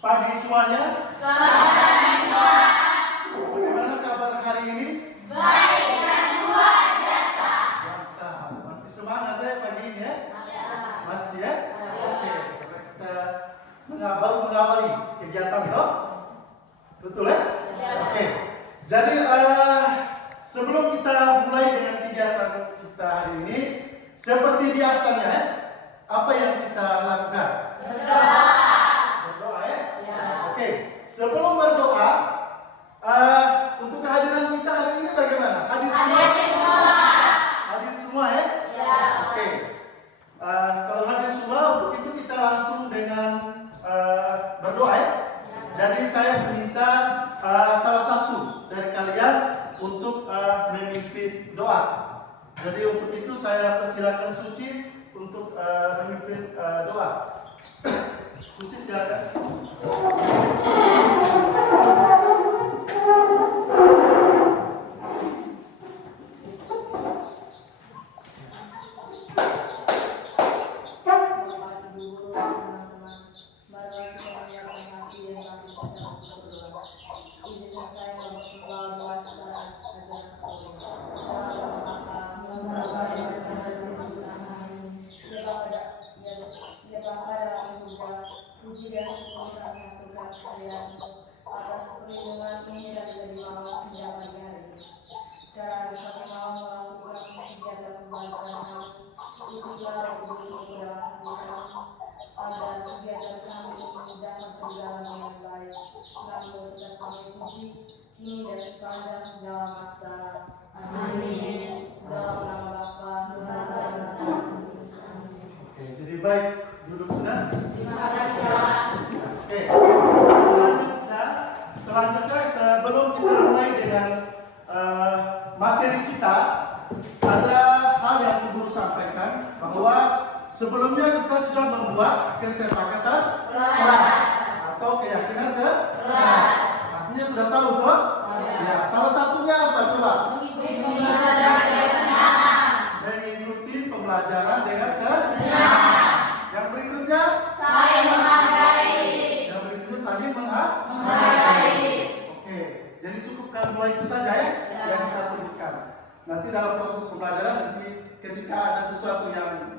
Pagi semuanya. Selamat. Bagaimana kabar hari ini? Baik dan luar biasa. Mantap. Masih semangat ya pagi ini ya? Masih ya? Oke. Kita mengawali kegiatan toh? Betul ya? Oke. Jadi sebelum kita mulai dengan kegiatan kita hari ini, seperti biasanya ya, apa yang kita lakukan? Berdoa. Berdoa ya? Ya. Oke. Sebelum berdoa, untuk kehadiran kita hari ini bagaimana? Hadir semua? Hadir semua ya? Ya. Oke. Kalau hadir semua, untuk itu kita langsung dengan berdoa ya. Jadi saya meminta salah satu dari kalian untuk memimpin doa. Jadi untuk itu saya persilakan Suci untuk memimpin doa. Suci silakan. Puji dan syukur kami aturkan kehadiran-Mu atas perlindungan-Mu dan keterima hingga pagi hari ini. Sekarang kami mau melakukan kegiatan pembahasan kami. Utuslah Roh Kudus ke dalam hati kami, agar kegiatan kami ini dapat berjalan dengan baik. Namun tetap kami puji kini dan sepanjang segala masa. Amin. Dalam nama Bapa, Putra, dan Roh Kudus. Amin. Oke, jadi baik, duduk sudah. Terima kasih Pak. Oke, selanjutnya sebelum kita mulai dengan materi kita, ada hal yang guru sampaikan bahwa sebelumnya kita sudah membuat kesepakatan kelas atau keyakinan kelas. Artinya sudah tahu kok? Ya, salah satunya apa coba? Mengikuti pembelajaran dengan kebenaran. Yang berikutnya? Saling menghargai. Yang berikutnya saling menghargai. Oke, jadi cukupkan dua itu saja ya yang kita sebutkan. Nanti dalam proses pembelajaran nanti ketika ada sesuatu yang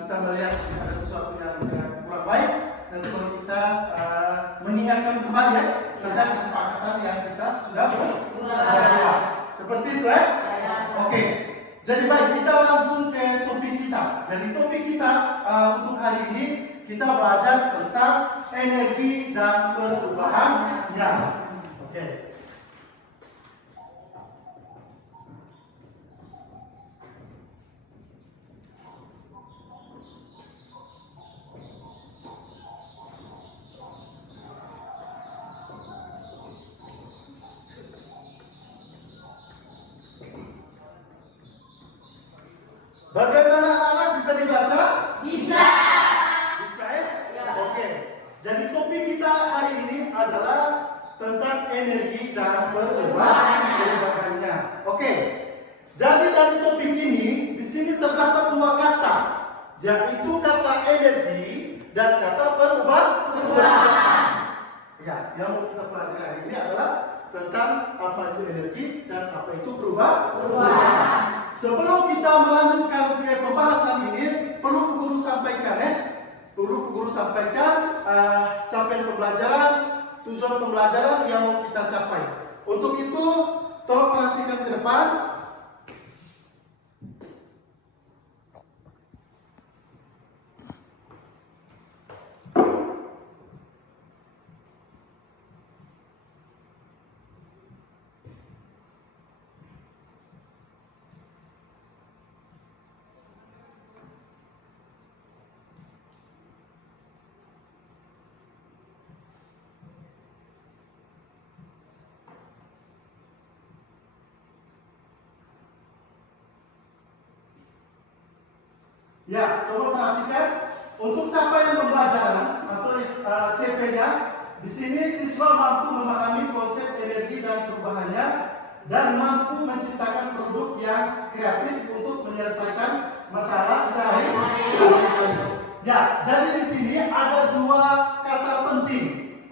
kita melihat ada sesuatu yang kurang baik, nanti baru kita mengingatkan kembali ya tentang kesepakatan yang kita sudah buat. Seperti itu ya? Oke. Jadi baik, kita langsung ke topik kita. Jadi topik kita untuk hari ini kita belajar tentang energi dan perubahannya. Oke. Bagaimana anak bisa dibaca? Bisa. Bisa ya? Oke. Jadi topik kita hari ini adalah tentang energi dan perubahannya. Oke. Jadi dari topik ini di sini terdapat dua kata, yaitu kata energi dan kata perubahan. Ya, yang mau kita pelajari hari ini adalah tentang apa itu energi dan apa itu perubahan. Sebelum kita melanjutkan ke pembahasan ini, perlu guru sampaikan ya. Guru sampaikan capaian pembelajaran, tujuan pembelajaran yang mau kita capai. Untuk itu, tolong perhatikan ke depan. Ya, coba perhatikan untuk capaian pembelajaran atau CP-nya. Di sini siswa mampu memahami konsep energi dan perubahannya dan mampu menciptakan produk yang kreatif untuk menyelesaikan masalah sehari-hari. Ya, jadi di sini ada dua kata penting penting.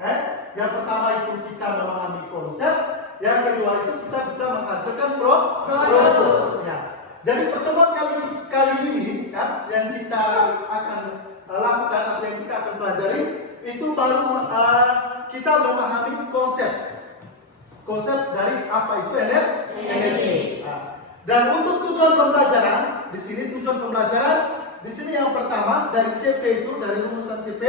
Yang pertama itu kita memahami konsep, yang kedua itu kita bisa menghasilkan produk. Ya. Jadi pertemuan kali ini kan, yang kita akan lakukan atau yang kita akan pelajari itu baru kita memahami konsep dari apa itu energi. Dan untuk tujuan pembelajaran di sini yang pertama dari CP itu, dari rumusan CP,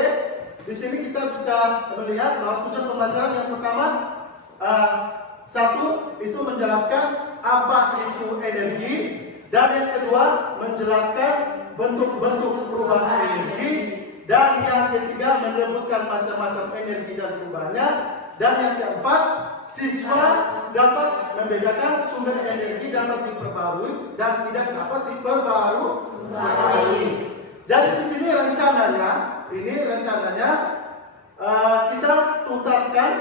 di sini kita bisa melihat bahwa tujuan pembelajaran yang pertama satu itu menjelaskan apa itu energi, dan yang kedua menjelaskan bentuk-bentuk perubahan energi, dan yang ketiga menyebutkan macam-macam energi dan perubahannya, dan yang keempat siswa dapat membedakan sumber energi dapat diperbarui dan tidak dapat diperbarui. Jadi di sini rencananya kita tuntaskan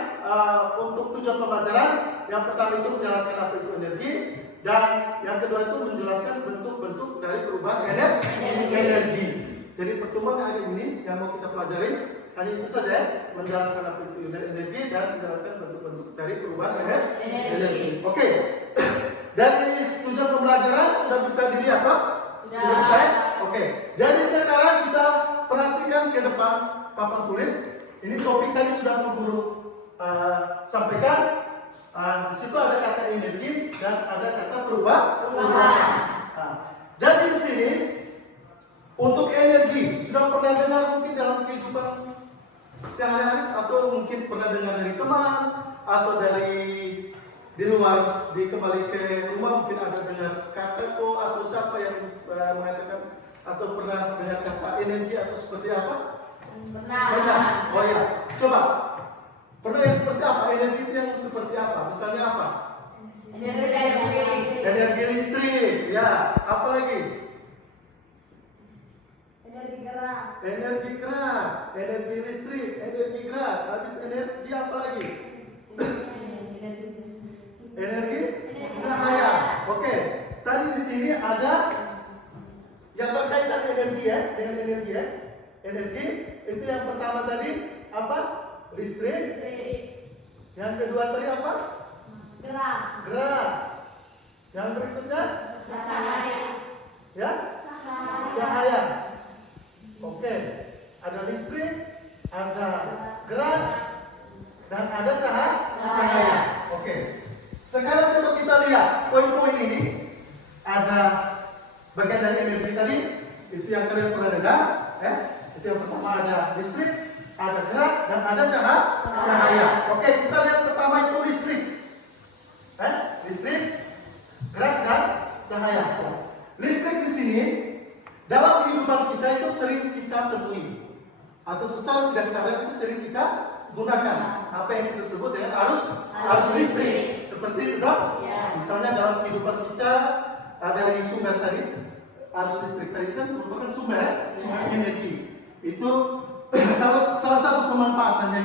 untuk tujuan pembelajaran. Yang pertama itu menjelaskan apa itu energi, dan yang kedua itu menjelaskan bentuk-bentuk dari perubahan energi. Jadi pertemuan hari ini yang mau kita pelajari hanya itu saja, menjelaskan apa itu energi dan menjelaskan bentuk-bentuk dari perubahan energi. Oke. Dari tujuan pembelajaran sudah bisa dilihat toh? Sudah bisa? Oke. Jadi sekarang kita perhatikan ke depan papan tulis. Ini topik tadi sudah guru sampaikan. Di situ ada kata energi dan ada kata perubahan. Jadi di sini untuk energi sudah pernah dengar mungkin dalam kehidupan sehari-hari, atau mungkin pernah dengar dari teman atau dari di luar, kembali ke rumah mungkin ada dengar kakakku atau siapa yang mengatakan atau pernah dengar kata energi atau seperti apa? Pernah. Oh ya, coba. Pernah yang seperti apa? Energi itu yang seperti apa? Misalnya apa? Energi listrik. Ya, apa lagi? Energi gerak, energi listrik, energi gerak. Habis energi apa lagi? Energi cahaya. Oke. Tadi di sini ada yang berkaitan energi ya, dengan energi ya. Energi itu yang pertama tadi apa? Listrik. Yang kedua tadi apa? Gerak. Yang berikutnya? Cahaya. Ya? Cahaya. Oke. Ada listrik, ada gerak, dan ada cahaya. Oke. Sekarang coba kita lihat poin-poin ini. Ada bagian dari energi tadi, itu yang kalian pernah dengar, itu yang pertama ada listrik, ada gerak, dan ada cahaya. Oke, kita lihat pertama itu listrik. Listrik, gerak, dan cahaya. Listrik di sini dalam kehidupan kita itu sering kita temui, atau secara tidak sadar itu sering kita gunakan. Apa yang kita sebut dengan arus listrik. Seperti itu dong. Misalnya dalam kehidupan kita dari sumber tadi, arus listrik tadi kan merupakan sumber energi. Itu salah satu pemanfaatannya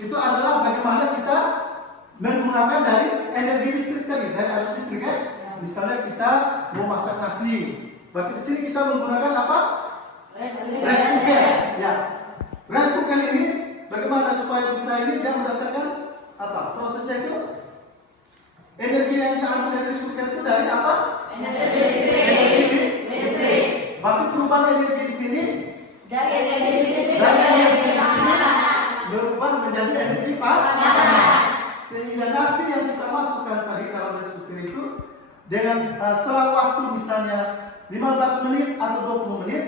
itu adalah bagaimana kita menggunakan dari energi listrik tadi, dari arus listrik ya. Misalnya kita mau masak nasi, berarti di sini kita menggunakan apa? Rice cooker. Ya, rice cooker ini bagaimana supaya bisa ini dia mendatangkan apa? Prosesnya itu energi yang diambil dari rice cooker itu dari apa? Energi listrik. Berarti perubahan energi di sini Dari energi listrik berubah menjadi energi panas. Sehingga nasi yang kita masukkan tadi dalam rice cooker itu dengan selang waktu misalnya 15 menit atau 20 menit,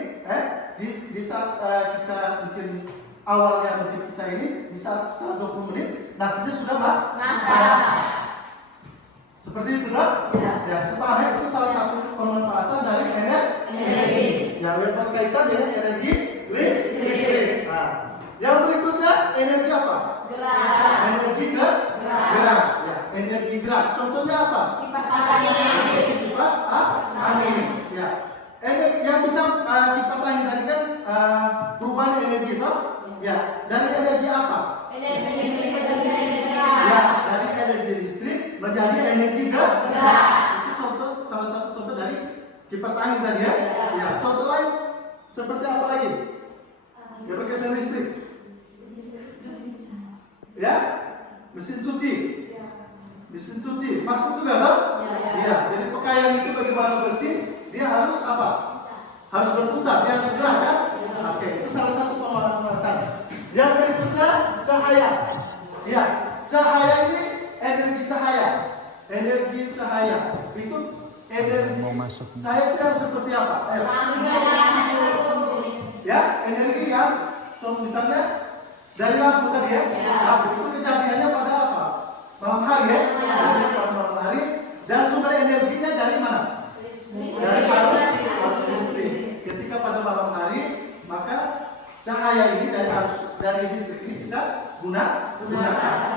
di saat kita mungkin awalnya mungkin kita ini di saat setelah 20 menit nasinya sudah masak. Seperti itu kan? Ya, setelah itu salah satu pemanfaatan dari energi. Yang berkaitan dengan energi listrik. Yang berikutnya energi apa? Gerak. Energi gerak. Ya, energi gerak. Contohnya apa? Kipas angin. Kipas angin. Ya. Energi yang bisa kipas angin tadi kan perubahan energi toh? Ya. Dari energi apa? Energi listrik. Ya, dari energi listrik menjadi energi gerak. Itu contoh, salah satu contoh dari kipas angin tadi ya. Ya, contoh lain seperti apa lagi? Ya, berkaitan listrik. Ya, mesin cuci. Mesin cuci, masuk juga kan? Iya. Jadi pakaian itu bagaimana bersih? Dia harus apa? Harus berputar, dia harus gerak kan? Oke, itu salah satu penguatan. Yang berikutnya cahaya. Ya, cahaya ini energi cahaya. Energi cahaya itu energi cahaya itu yang seperti apa? Ayo. Ya, energi yang misalnya dari lampu tadi ya. Lampu itu kejadiannya pada apa? Malam hari ya. Pada malam hari. Dan sumber energinya dari mana? Dari arus listrik. Ketika pada malam hari, maka cahaya ini dari listrik ini kita gunakan.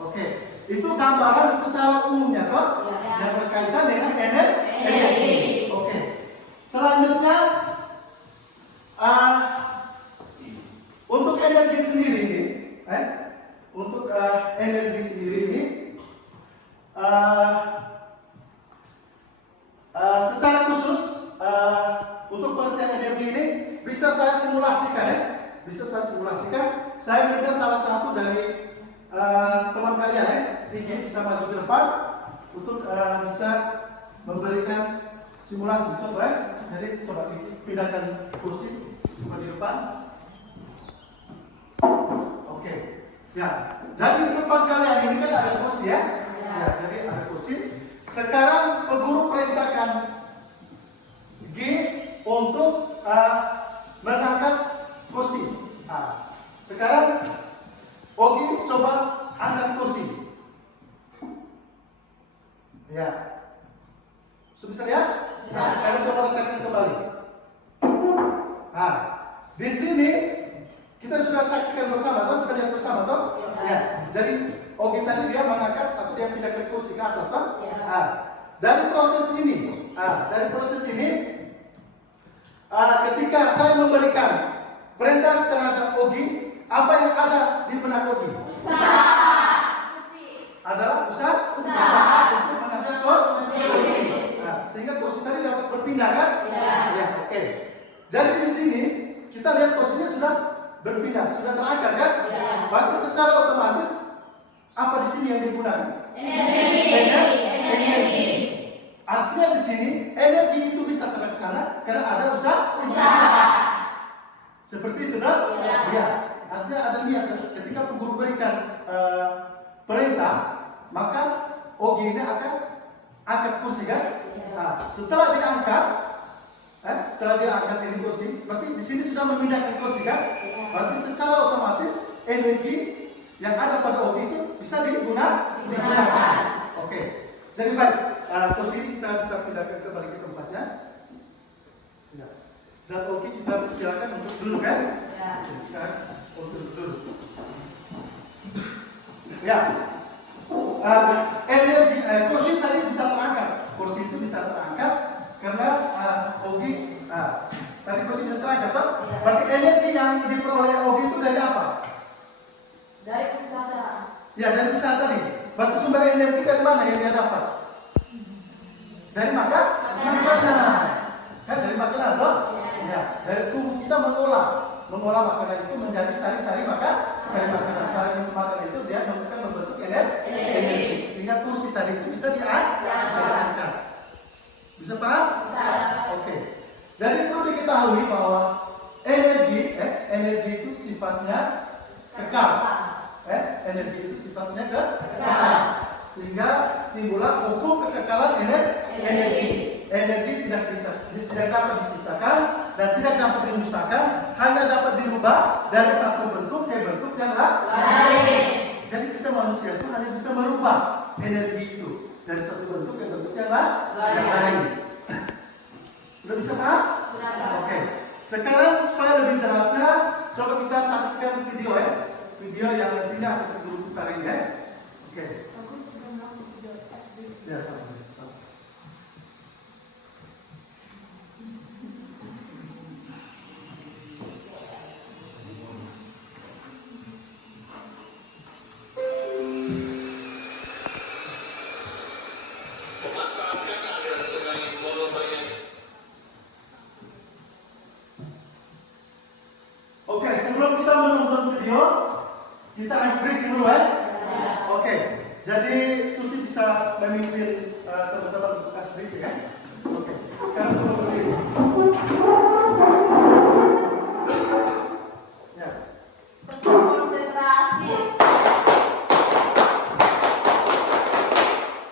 Oke, itu gambaran secara umumnya toh yang berkaitan dengan energi. Oke, selanjutnya untuk energi sendiri ini, untuk energi sendiri ini, secara khusus untuk pengertian energi ini bisa saya simulasikan ya. Bisa saya simulasikan. Saya minta salah satu dari teman kalian ya, Vicky bisa maju ke depan untuk bisa memberikan simulasi. Coba ya. Jadi coba Vicky pindahkan kursi semua di depan. Oke. Ya. Jadi di depan kalian ini kan ada kursi ya. Ya, jadi ada kursi. Sekarang peguru perintahkan G untuk mengangkat kursi. Sekarang Ogi coba angkat kursi. Ya. Bisa ya? Nah, sekarang coba letakkan kembali. Di sini kita sudah saksikan bersama, toh? Bisa lihat bersama, toh? Ya. Jadi Ogi tadi dia mengangkat atau dia pindahkan kursi ke atas, toh? Dari proses ini, ketika saya memberikan perintah terhadap Ogi, apa yang ada di benak Ogi? Adalah usaha untuk mengangkat kursi. Sehingga kursi tadi dapat berpindah kan? Ya, oke. Jadi di sini kita lihat kursinya sudah berpindah, sudah terangkat kan? Berarti secara otomatis apa di sini yang digunakan? Energi. Artinya di sini energi itu bisa terlaksana karena ada usaha. Seperti itu kan? Ya. Artinya ada niat ketika guru berikan perintah, maka OG ini akan angkat kursi kan? Setelah diangkat ini kursi, berarti di sini sudah memindahkan kursi kan? Berarti secara otomatis energi yang ada pada OG itu bisa digunakan. Oke. Jadi baik, kursi ini kita bisa pindahkan kembali ke tempatnya. Dan OG kita silakan untuk duduk kan? Sekarang untuk duduk. Ya. Energi kursi tadi bisa terangkat. Kursi itu bisa terangkat karena Ogi tadi kursi bisa terangkat, toh? Berarti energi yang diperoleh Ogi itu dari apa? Dari usaha. Ya, dari usaha tadi. Berarti sumber energi dari mana yang dia dapat? Dari makanan. Kan dari makanan, toh? Ya, dari tubuh kita mengolah makanan itu menjadi sari-sari makanan. Sari makanan itu dia membentuk energi. Sehingga kursi tadi itu bisa diangkat. Bisa paham? Bisa. Oke. Jadi perlu diketahui bahwa energi itu sifatnya kekal. Energi itu sifatnya kekal. Sehingga timbullah hukum kekekalan energi. Energi tidak dapat diciptakan dan tidak dapat dimusnahkan, hanya dapat dirubah dari satu bentuk ke bentuk yang lain. Jadi kita manusia itu hanya bisa merubah energi itu dari satu bentuk ke bentuk yang lain. Sudah bisa paham? Oke. Sekarang supaya lebih jelasnya, coba kita saksikan video ya. Video yang nantinya akan guru putar ini ya. Oke. Aku sudah melakukan video SD. Ya, sama. Oke, sebelum kita menonton video, Kita ice breaking dulu ya. Oke. Jadi Suci bisa memimpin teman-teman ice breaking ya. Oke. Sekarang tunggu berdiri. Ya. Konsentrasi.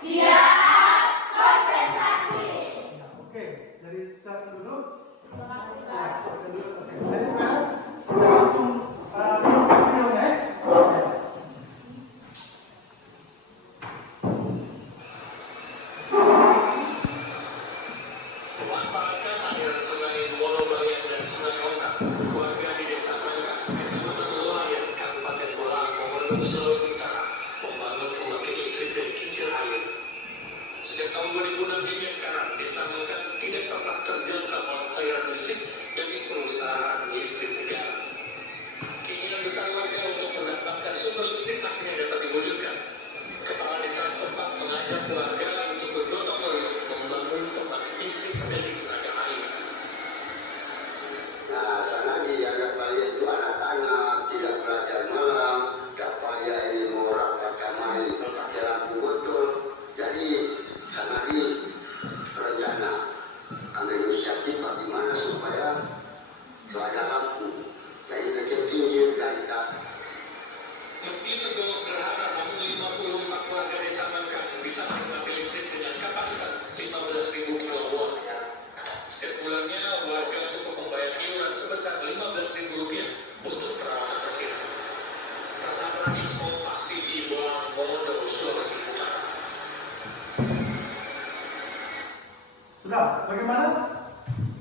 Siap. Konsentrasi. Oke. Dari siapa dulu? Terima kasih, Pak. Siapa dulu? Oke. Jadi sekarang kita langsung video ya. Memanfaatkan aliran sungai Wolobayan dan sungai Oka, warga di Desa Mangga, Kecamatan Loayan, Kabupaten Bolang, Mongondo, Sulawesi Utara, membangun pembangkit listrik dari kincir air. Sejak tahun 2006 hingga sekarang, Desa Mangga tidak pernah terjangkau oleh aliran listrik dari perusahaan listrik negara. Keinginan besar warga untuk mendapatkan sumber listrik akhirnya dapat diwujudkan. Kepala desa setempat mengajak warga untuk bergotong royong membangun pembangkit listrik dari tenaga air. Nah, sana dianggap kalian itu anak-anak, tidak belajar malam, dapat ya ini mau rapat kamai, pakai lampu botol. Jadi, sana di rencana ambil inisiatif bagaimana supaya ada lampu. Jadi bikin pinjir dari dapat. Meski tergolong sederhana, namun 54 warga Desa Mangga bisa menikmati listrik dengan kapasitas 15.000 kW. Setiap bulannya, warga cukup membayar iuran sebesar Rp15.000 untuk perawatan mesin. Pertama info pasti di Bolang, Mongondo, Sulawesi Utara. Sudah, bagaimana?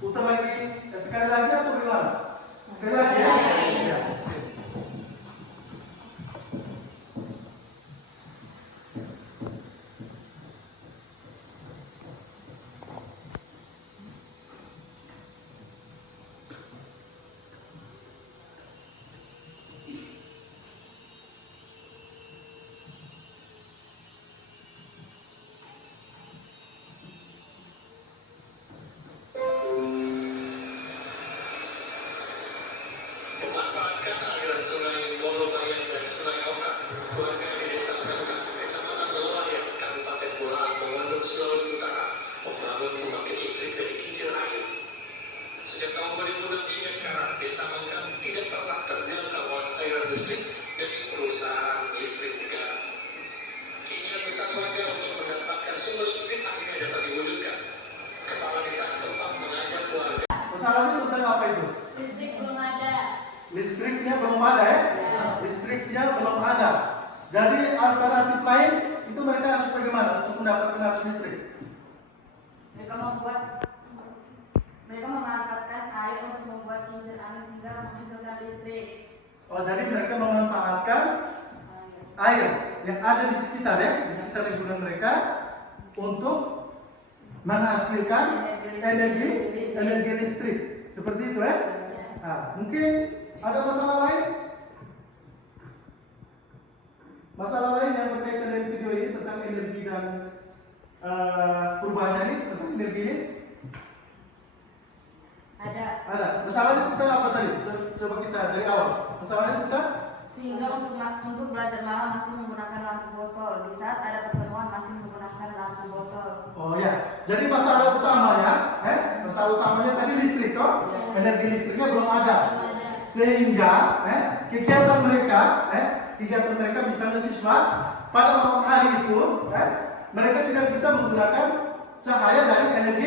Putar lagi, sekali lagi atau bagaimana? Sekali lagi ya? Ya. Memanfaatkan aliran sungai Wolobayan dan sungai Oka, warga di Desa Mangga, Kecamatan Loayan, Kabupaten Bolang, Mongondo, Sulawesi Utara, membangun pembangkit listrik dari kincir air. Sejak tahun 2006 hingga sekarang, Desa Mangga tidak pernah terjangkau oleh aliran listrik dari perusahaan listrik negara. Keinginan besar warga untuk mendapatkan sumber listrik akhirnya dapat diwujudkan. Kepala desa setempat mengajak warga. Masalahnya tentang apa itu? Listrik belum ada. Listriknya belum ada ya? Listriknya belum ada. Jadi alternatif lain itu mereka harus bagaimana untuk mendapatkan arus listrik? Mereka memanfaatkan air untuk membuat kincir angin sehingga menghasilkan listrik. Oh, jadi mereka memanfaatkan air yang ada di sekitar ya, di sekitar lingkungan mereka untuk menghasilkan energi listrik. Seperti itu ya? Nah, mungkin ada masalah lain? Masalah lain yang berkaitan dengan video ini tentang energi dan perubahannya ini, tentang energi ini? Ada. Masalahnya tentang apa tadi? Coba kita dari awal. Masalahnya tentang? Sehingga untuk belajar malam masih menggunakan lampu botol. Di saat ada pertemuan masih menggunakan lampu botol. Oh ya, jadi masalah utamanya tadi listrik toh, energi listriknya belum ada, sehingga kegiatan mereka misalnya siswa pada malam hari itu, mereka tidak bisa menggunakan cahaya dari energi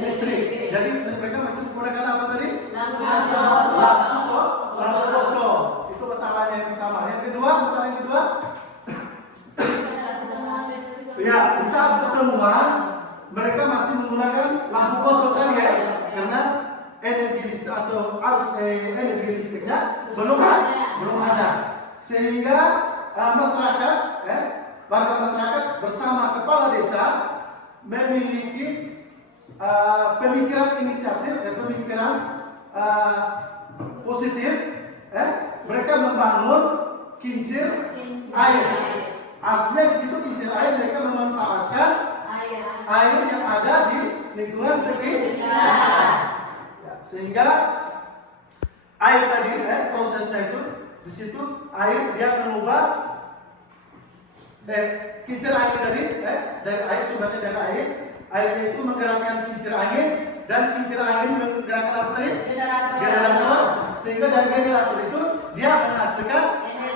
listrik. Jadi mereka masih menggunakan apa tadi? Lampu botol. Itu masalahnya yang pertama. Yang kedua, masalah yang kedua. Ya, di saat pertemuan mereka masih menggunakan lampu botol tadi ya, karena energi listrik atau arus energi listriknya belum ada, sehingga masyarakat, warga masyarakat bersama kepala desa memiliki pemikiran inisiatif, pemikiran positif, mereka membangun kincir air. Artinya di situ kincir air mereka memanfaatkan air yang ada di lingkungan sekitar, sehingga air tadi prosesnya itu Di situ air dia mengubah kincir angin dari air, sumbernya dari air. Airnya itu menggerakkan kincir angin, dan kincir angin menggerakkan apa tadi? Generator. Sehingga dari generator itu dia menghasilkan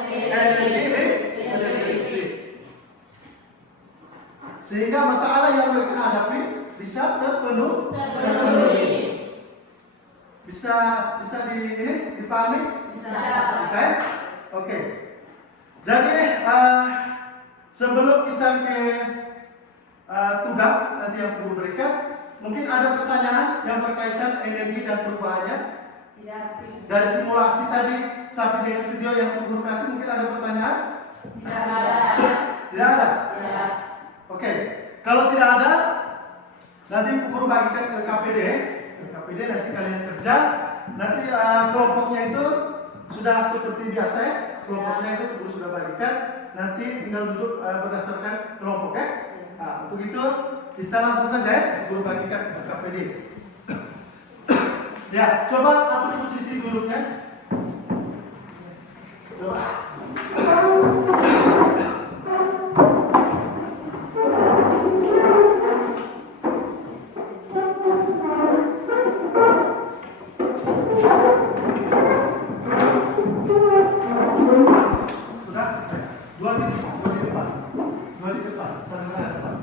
energi listrik. Sehingga masalah yang mereka hadapi bisa terpenuhi. Bisa dipahami? Bisa ya? Oke. Jadi sebelum kita ke tugas nanti yang perlu berikan, mungkin ada pertanyaan yang berkaitan energi dan perubahannya. Dari simulasi tadi sampai dengan video yang guru kasih, mungkin ada pertanyaan? Tidak ada? Oke. Kalau tidak ada, nanti guru bagikan ke KPD. KPD nanti kalian kerja. Nanti kelompoknya itu sudah seperti biasa ya. Kelompoknya itu guru sudah bagikan. Nanti tinggal duduk berdasarkan kelompok ya. Nah, untuk itu kita langsung saja ya, guru bagikan ke KPD. Ya, coba atur posisi dulu ya. Coba. Sudah? Dua di depan. Sana depan.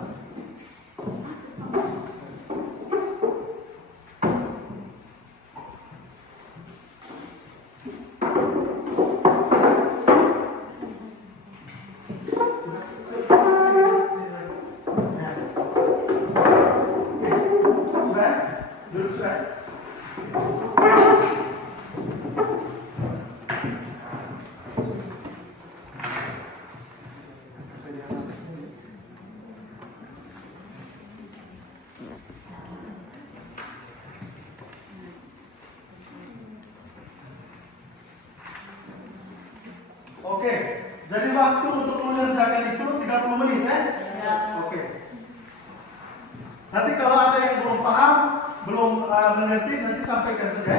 Oke, jadi waktu untuk mengerjakan itu 30 menit ya? Oke. Nanti kalau ada yang belum paham, belum mengerti, nanti sampaikan saja.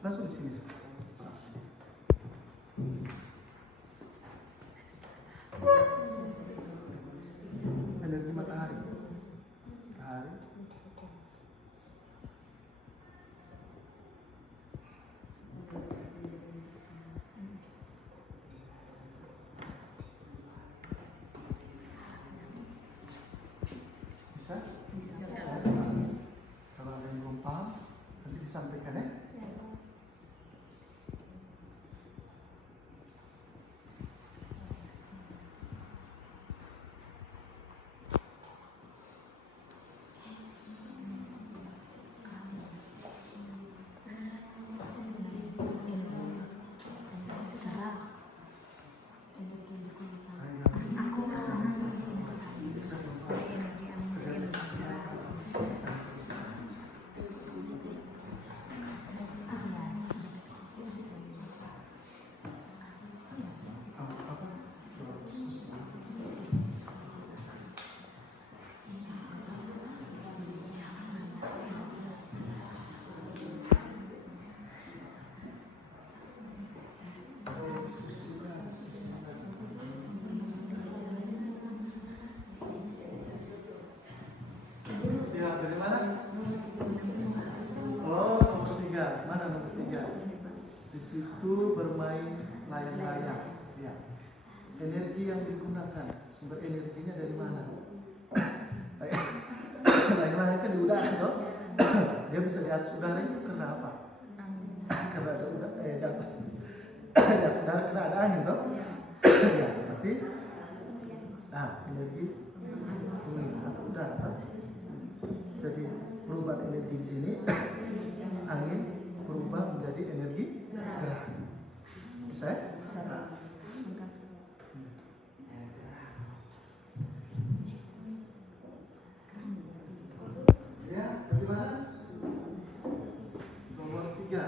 Langsung di sini. Energi matahari. Bisa? Bisa. Kalau ada yang belum paham, nanti disampaikan ya. Dari mana? Oh, nomor 3. Mana nomor 3? Di situ bermain layang-layang. Ya. Energi yang digunakan, sumber energinya dari mana? Layang-layang kan di udara, toh? Dia bisa di atas udara itu karena apa? Karena ada udara, di atas udara karena ada angin, toh? Ya, berarti energi angin atau udara, toh? Jadi perubahan energi di sini, angin berubah menjadi energi gerak. Bisa ya? Ya, bagaimana? Nomor 3.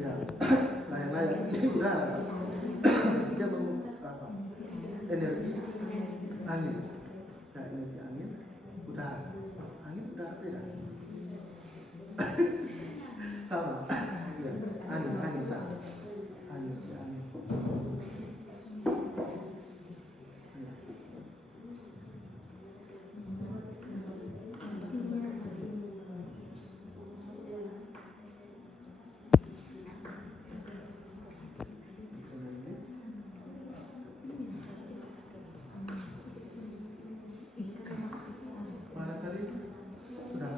Ya, layang-layang ini udara. Dia mau apa? Energi angin. Ya, energi angin, udara. Angin, udara beda. Sama. Ya, angin sama. Angin. Mana tadi? Sudah.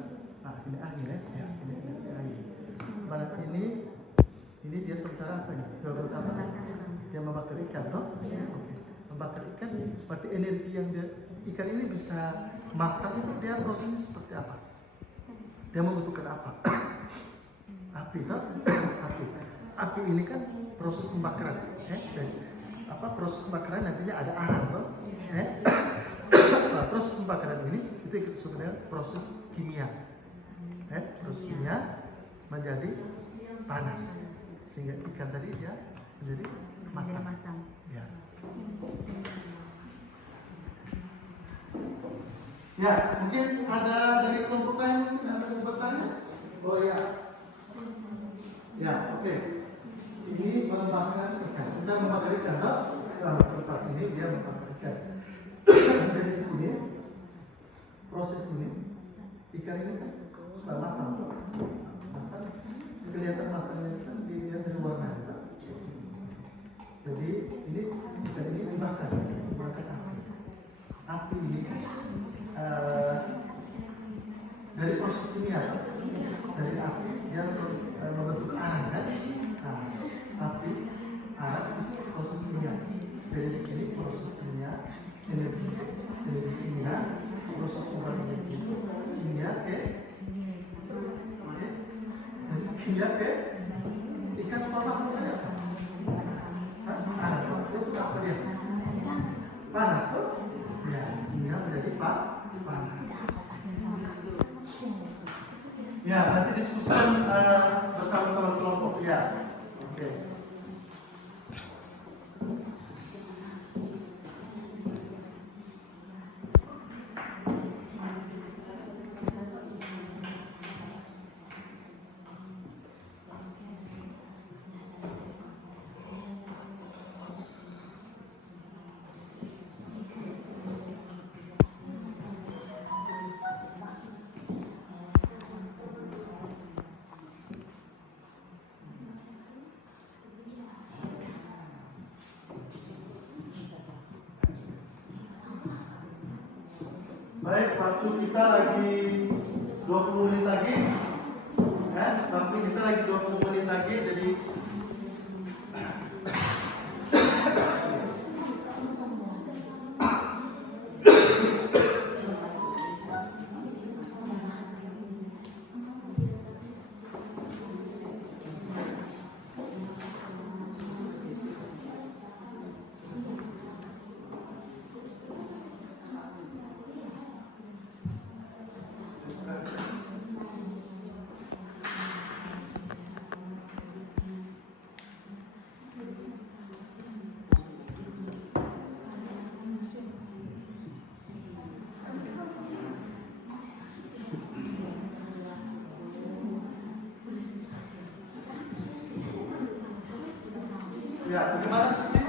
Ini angin ya. Ya, ini angin. Mana ini dia sementara apa nih? Double apa? Dia membakar ikan, toh? Oke. Membakar ikan berarti energi yang ikan ini bisa matang itu dia prosesnya seperti apa? Dia membutuhkan apa? Api, toh? Api ini kan proses pembakaran, dan proses pembakaran nantinya ada arang, toh? Proses pembakaran ini itu kita sebut dengan proses kimia. Proses kimia menjadi panas sehingga ikan tadi dia menjadi matang. Ya. Ya, mungkin ada dari kelompok lain mungkin ada yang bertanya. Oh ya. Ya, oke. Ini membakar ikan. Sedang membakar ikan, toh? Tempat ini dia membakar ikan. Jadi di sini proses ini ikan ini kan sudah matang, toh? Matang. Kelihatan matangnya kan dilihat dari warna. Jadi ini ikan ini dibakar api. Api ini dari proses kimia, dari api dia membentuk arang, kan? Api, arang itu proses kimia. Jadi di sini proses kimia, energi kimia, proses pembuatan energi kimia kimia ikan apa ya? Itu apa dia? Panas, tuh? Ya, kimia menjadi panas. Ya, nanti diskusikan bersama teman kelompok. Ya, oke. Baik, waktu kita lagi 20 menit lagi. Waktu kita lagi 20 menit lagi, jadi ya, bagaimana sih?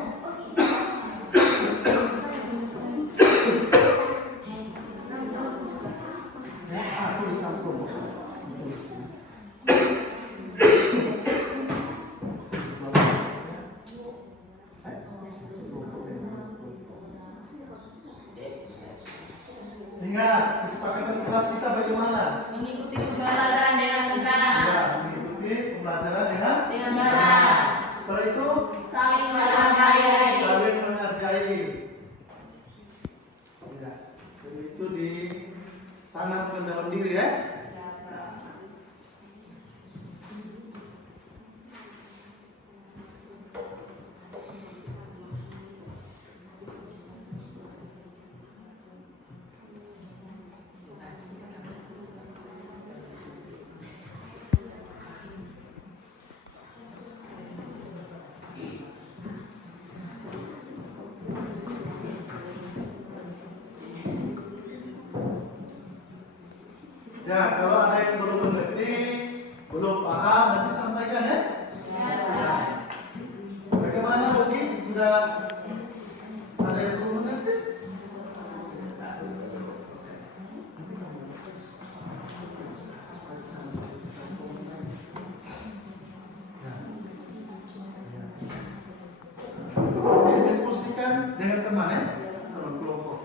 Aku disambung. Mengikuti pembelajaran dengan tenang. Ya, mengikuti pembelajaran dengan Benar. Setelah itu Saling menghargai. saling menghargai. Ya, jadi itu ditanamkan dalam diri ya. Ya, kalau ada yang belum mengerti, belum paham, nanti sampaikan ya. Ya. Bagaimana Bogi? Sudah ada yang belum mengerti? Diskusikan dengan teman ya, teman kelompok.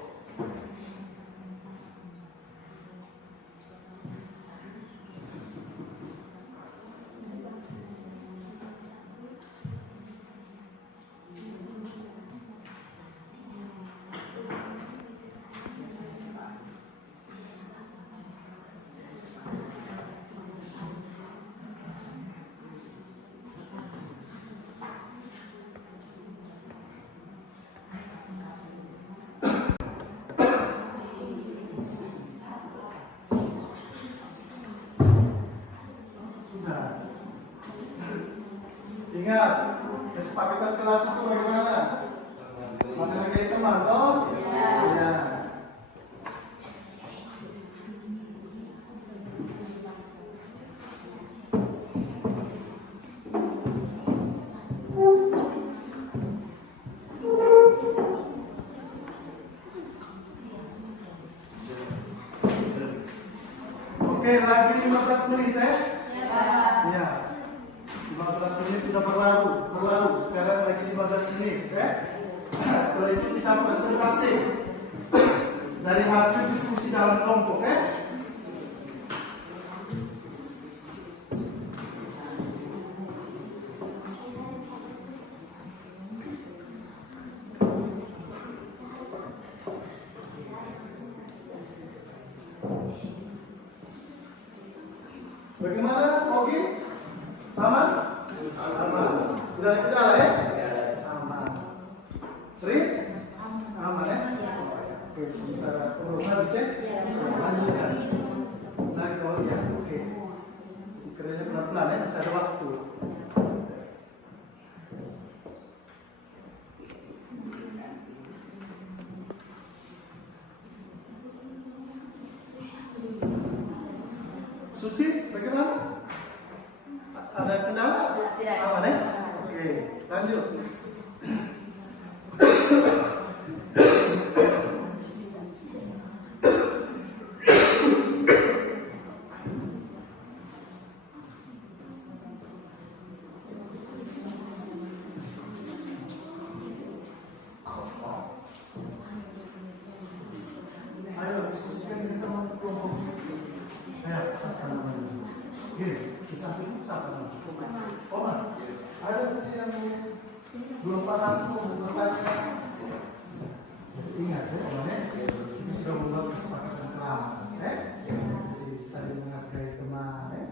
Sudah. Ingat, kesepakatan kelas itu bagaimana? Menghargai teman, toh? Ya. Oke, lagi 15 menit ya. Ya. 15 menit sudah berlalu. Sekarang lagi 15 menit ya. Setelah itu kita presentasi dari hasil diskusi dalam kelompok ya. Bagaimana, Oke? Aman? Aman. Tidak ada kendala ya? Aman. Ri? Aman ya? Oke, sementara penurunan bisa? Lanjutkan. Nah, kalau ya, oke. Kerjanya pelan-pelan ya, masih ada waktu. Suci, bagaimana? Ada kendala? Tidak. Aman ya? Oke, lanjut. Ayo, diskusikan dengan teman kelompok. Ayo, sama-sama. Gini, di samping sama. Oh, ada yang belum paham tuh bertanya. Ingat ya, teman-teman, ini sudah membuat kesepakatan kelas, ya. Jadi saling menghargai teman, ya.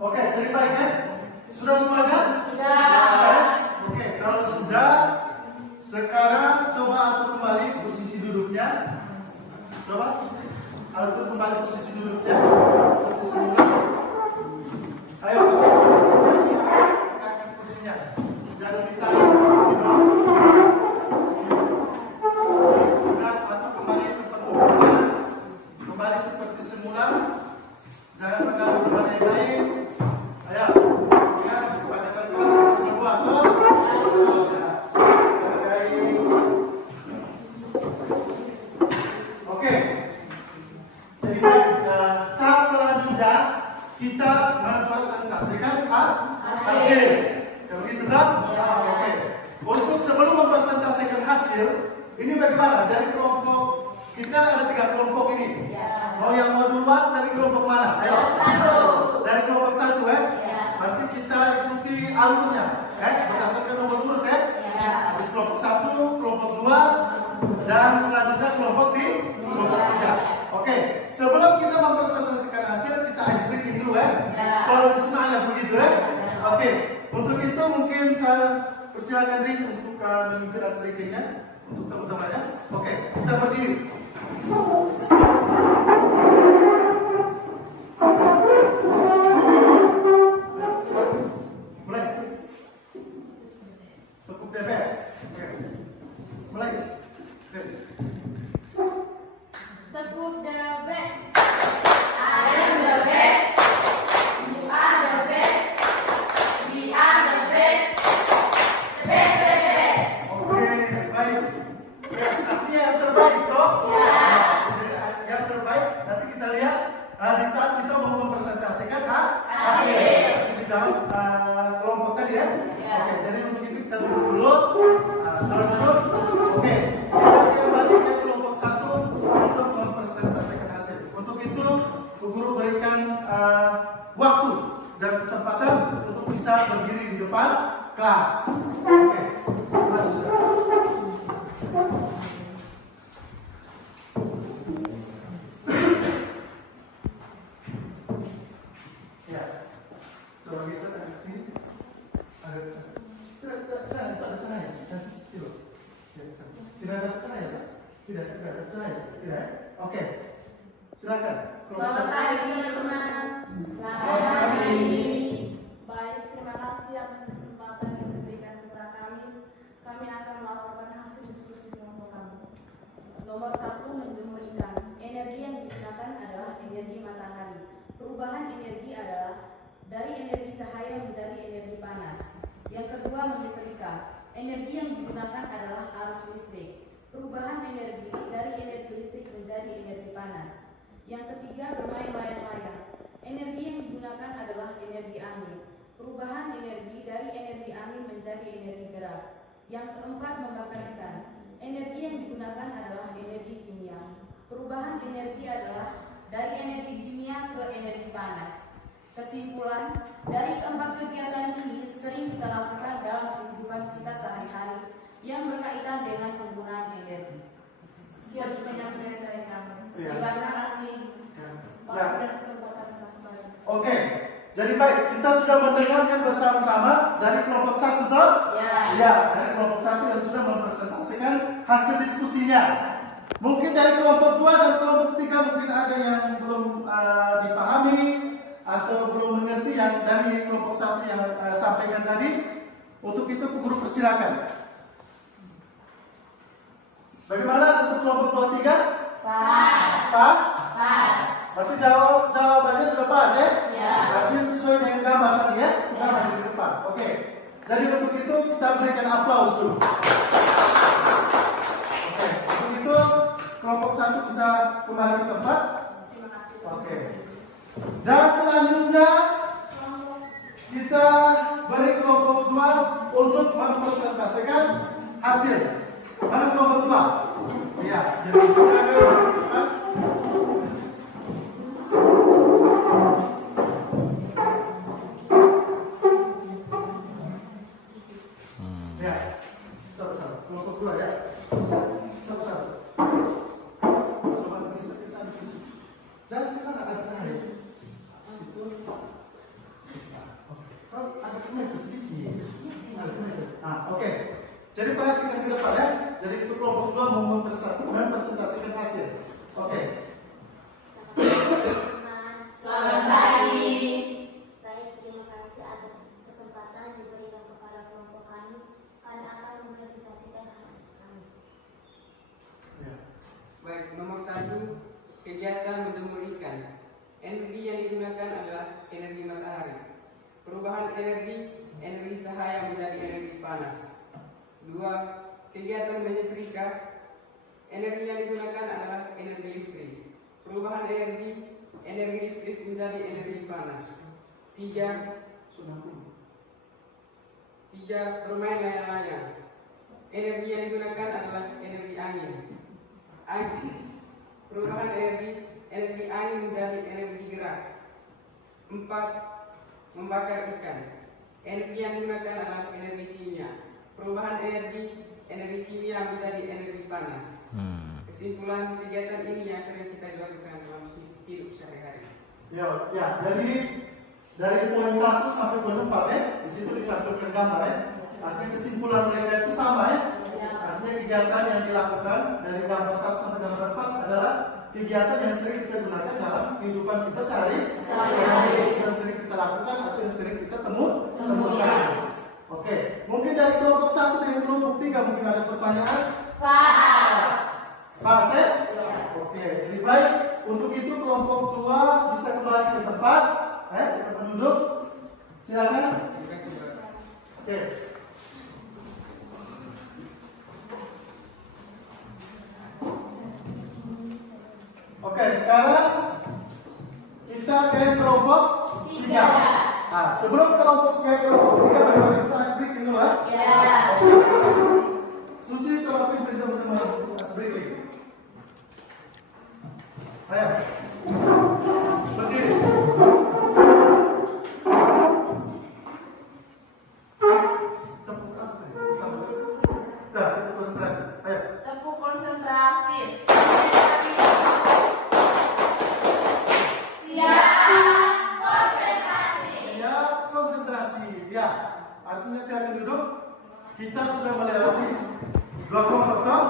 Oke, jadi baik ya? Sudah semuanya? Sudah. Oke, kalau sudah, sekarang coba atur kembali posisi duduknya. Coba atur kembali posisi duduknya seperti semula. Ayo, angkat kursinya. Jangan ditarik. Sudah, atur kembali tempat duduknya. Kembali seperti semula. Jangan mengganggu teman yang lain. Ayo, ingat kesepakatan kelas kita sudah buat, toh? Ya, hargai. Oke. Jadi baik, tahap selanjutnya kita mempresentasikan hasil. Kalau gitu kan? Ya. Oke. Untuk sebelum mempresentasikan hasil, ini bagaimana? Dari kelompok kita ada 3 kelompok ini. Ya. Mau yang mau duluan dari kelompok mana? Ayo. Dari kelompok 1 ya. Berarti kita ikuti alurnya, berdasarkan nomor urut ya. Habis kelompok 1, kelompok 2, dan selanjutnya kelompok 3. Oke, sebelum kita mempresentasikan hasil, kita ice breaking dulu ya. Sekolah di semuanya begitu ya. Oke, untuk itu mungkin saya persilakan Rin untuk memimpin ice breakingnya untuk teman-temannya. Oke, kita berdiri. Mulai. Tepuk bebas. Mulai. Tepuk the best. I am the best. You are the best. We are the best. The best, best, best. Oke, baik. Best artinya yang terbaik toh? Ya. Jadi, yang terbaik nanti kita lihat di saat kita mau mempresentasikan hasil di dalam kelompok tadi ya. Oke, jadi untuk itu kita duduk dulu. Salam duduk. Oke, kita kembali ke kelompok 1 untuk mempresentasikan hasil. Untuk itu, Bu Guru berikan waktu dan kesempatan untuk bisa berdiri di depan kelas. Oke, maju sudah. Ya, coba bisa ke sini. Tidak ada cahaya, nanti kecil. Tidak ada cahaya, Pak? Tidak ada cahaya, tidak. Oke, silakan. Selamat pagi teman-teman. Selamat pagi. Baik, terima kasih atas kesempatan yang diberikan kepada kami. Kami akan melaporkan hasil diskusi kelompok kami. Nomor 1 menjumurkan. Energi yang digunakan adalah energi matahari. Perubahan energi adalah dari energi cahaya menjadi energi panas. Yang kedua menyetrika. Energi yang digunakan adalah arus listrik. Perubahan energi dari energi listrik menjadi energi panas. Yang ketiga bermain layang-layang. Energi yang digunakan adalah energi angin. Perubahan energi dari energi angin menjadi energi gerak. Yang keempat membakar ikan. Energi yang digunakan adalah energi kimia. Perubahan energi adalah dari energi kimia ke energi panas. Kesimpulan, dari keempat kegiatan ini sering kita lakukan dalam kehidupan kita sehari-hari yang berkaitan dengan penggunaan energi. Sekian penyampaian dari kami. Ya. Terima kasih. Waktu dan kesempatan saya kembali. Oke, jadi baik, kita sudah mendengarkan bersama-sama dari kelompok 1 toh? Ya, dari kelompok 1 yang sudah mempresentasikan hasil diskusinya. Mungkin dari kelompok 2 dan kelompok 3 mungkin ada yang belum dipahami atau belum mengerti yang dari kelompok 1 yang sampaikan tadi. Untuk itu guru persilakan. Bagaimana untuk kelompok 2 3? Pas? Berarti jawabannya sudah pas ya? Berarti sesuai dengan gambar tadi ya? Gambar di depan. Oke. Jadi untuk itu kita berikan aplaus dulu. Oke. Untuk itu kelompok 1 bisa kembali ke tempat. Terima kasih. Oke. Dan selanjutnya kita beri kelompok 2 untuk mempresentasikan hasil. Mana kelompok 2? Ya, jadi silakan ke depan. Ya, satu-satu. Kelompok 2 ya. Satu-satu. Coba geser ke sana sini. Jangan ke sana, ada cahaya. Situ. perhatikan ke depan ya. Jadi itu kelompok 2 mempresentasikan hasil. Oke. Selamat pagi. Baik, terima kasih atas kesempatan diberikan kepada kelompok kami. Kami akan mempresentasikan hasil kami. Ya. Baik, nomor 1, kegiatan menjemur ikan. Energi yang digunakan adalah energi matahari. Perubahan energi cahaya menjadi energi panas. 2, kegiatan menyetrika. Energi yang digunakan adalah energi listrik. Perubahan energi listrik menjadi energi panas. 3, bermain layang-layang. Energi yang digunakan adalah energi angin. Perubahan energi angin menjadi energi gerak. 4, membakar ikan. Energi yang digunakan adalah energi kimia. Perubahan energi kimia menjadi energi panas. Kesimpulan, kegiatan ini yang sering kita lakukan dalam hidup sehari-hari. Ya, jadi dari poin 1 sampai poin 4 ya, di situ ditampilkan gambar ya. Artinya kesimpulan mereka itu sama ya. Artinya kegiatan yang dilakukan dari gambar 1 sampai gambar 4 adalah kegiatan yang sering kita gunakan dalam kehidupan kita sehari-hari, yang sering kita lakukan atau yang sering kita temukan. Oke, mungkin dari kelompok 1 dengan kelompok 3 mungkin ada pertanyaan? Pas ya? Oke, jadi baik. Untuk itu kelompok 2 bisa kembali ke tempat, ke tempat duduk. Silakan. Oke. Oke, sekarang kita ke kelompok 3. Nah, sebelum kelompok 3, bagaimana kita ice breaking dulu ya? Suci coba pimpin teman-teman ice breaking. Ayo. Berdiri. Tepuk apa tadi? Tepuk konsentrasi. Ayo. Tepuk konsentrasi. Siap konsentrasi. Ya, artinya silakan duduk. Kita sudah melewati 2 kelompok toh,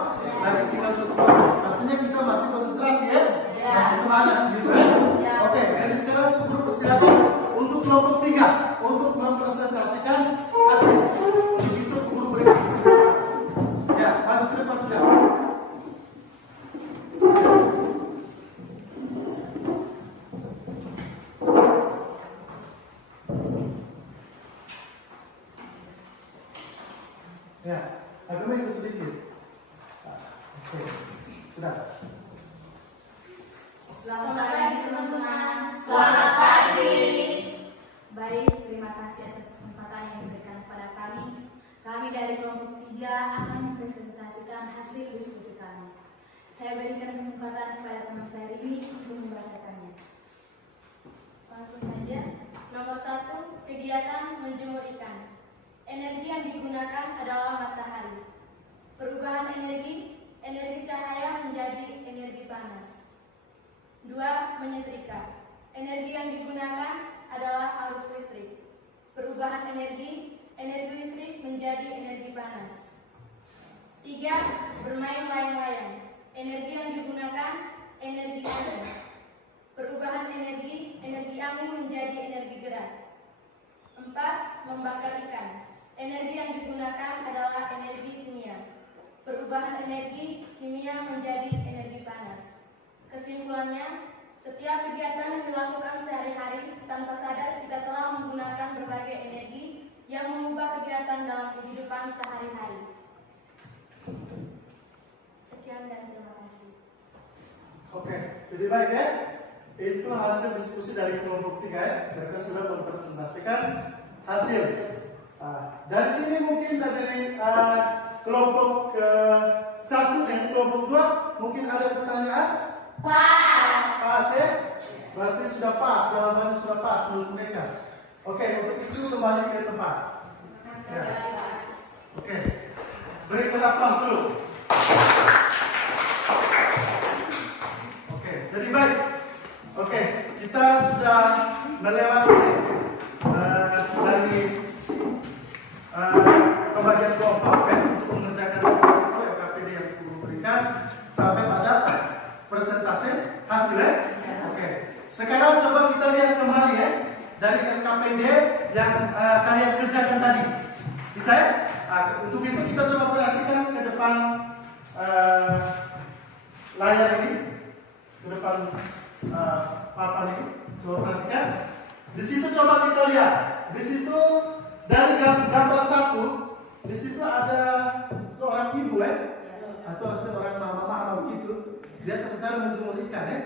dari tinggal 1 kelompok. Artinya kita masih konsentrasi ya, masih semangat gitu. Oke, dari sekarang guru persilakan untuk kelompok 3 untuk mempresentasikan hasil. Untuk itu guru berikan kesempatan. Ya, maju ke depan sudah. Ya, agak ikut sedikit. Oke, sudah. Selamat pagi teman-teman. Selamat pagi. Baik, terima kasih atas kesempatan yang diberikan kepada kami. Kami dari kelompok 3 akan mempresentasikan hasil diskusi kami. Saya berikan kesempatan kepada teman saya Rini untuk membacakannya. Langsung saja. Nomor 1, kegiatan menjemur ikan. Energi yang digunakan adalah matahari. Perubahan energi cahaya menjadi energi panas. 2, menyetrika. Energi yang digunakan adalah arus listrik. Perubahan energi listrik menjadi energi panas. 3, bermain layang-layang. Energi yang digunakan energi angin. Perubahan energi angin menjadi energi gerak. 4, membakar ikan. Energi yang digunakan adalah energi kimia. Perubahan energi kimia menjadi energi panas. Kesimpulannya, setiap kegiatan yang dilakukan sehari-hari tanpa sadar kita telah menggunakan berbagai energi yang mengubah kegiatan dalam kehidupan sehari-hari. Sekian dan terima kasih. Oke, jadi baik ya. Itu hasil diskusi dari kelompok 3 ya. Mereka sudah mempresentasikan hasil. Dari sini mungkin dari kelompok 1 dan kelompok 2 mungkin ada pertanyaan? Pas ya? Berarti sudah pas, jawabannya sudah pas menurut mereka. Oke, untuk itu kembali ke tempat. Ya. Oke, berikan aplaus dulu. Oke, jadi baik. Oke, kita sudah melewati dari pembagian kelompok ya, untuk mengerjakan ya? Oke. Sekarang coba kita lihat kembali ya dari LKPD yang kalian kerjakan tadi. Bisa ya? Untuk itu kita coba perhatikan ke depan layar ini, ke depan papan ini. Coba perhatikan. Di situ coba kita lihat. Di situ dari gambar 1, di situ ada seorang ibu atau seorang mama begitu. Dia sedang menjemur ikan ya.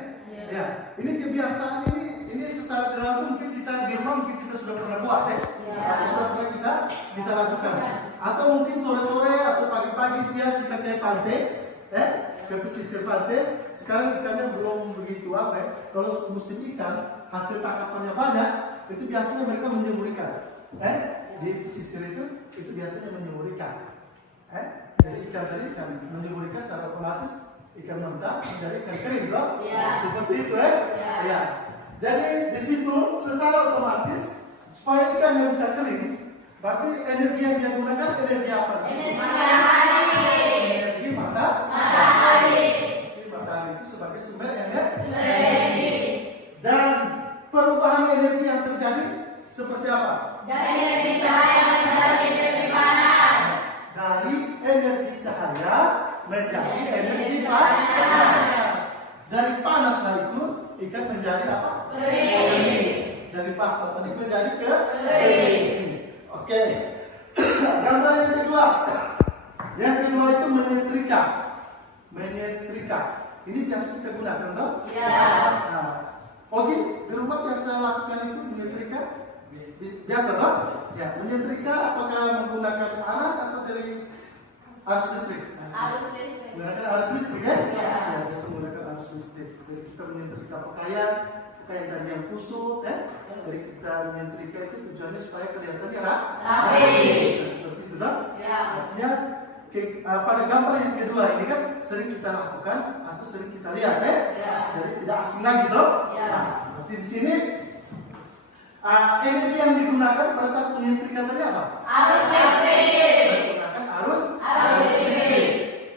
Ya, ini kebiasaan ini secara tidak langsung mungkin kita di rumah mungkin kita sudah pernah buat ya. Atau sudah pernah kita lakukan. Atau mungkin sore-sore atau pagi-pagi siang kita ke pantai, ke pesisir pantai. Sekarang ikannya belum begitu apa ya. Kalau musim ikan hasil tangkapannya banyak, itu biasanya mereka menjemur ikan. Di pesisir itu biasanya menjemur ikan. Jadi ikan tadi kan menjemur ikan secara otomatis ikan mentah dari ikan kering loh. Seperti itu ya. Jadi di situ secara otomatis supaya ikannya bisa kering, berarti energi yang dia gunakan energi apa sih? Energi matahari. Energi matahari itu sebagai sumber energi. Dan perubahan energi yang terjadi seperti apa? Dari energi cahaya menjadi energi panas. Dari energi cahaya menjadi energi panas. Dari panaslah itu ikan menjadi apa? Kering. Dari basah tadi menjadi kering. Oke. Gambar yang kedua. Yang kedua itu menyetrika. Menyetrika. Ini biasa kita gunakan toh? Oke, di rumah biasa lakukan itu menyetrika? Biasa toh? Ya, menyetrika apakah menggunakan alat atau dari arus listrik? Menggunakan arus listrik ya? Ya, biasa menggunakan arus listrik. Jadi kita menyetrika pakaian tadi yang kusut ya. Jadi kita menyetrika itu tujuannya supaya kelihatannya rapi. Seperti itu toh? Artinya pada gambar yang kedua ini kan sering kita lakukan atau sering kita lihat ya. Jadi tidak asing lagi toh? Berarti di sini energi yang digunakan pada saat menyetrika tadi apa? Arus listrik. Menggunakan arus listrik.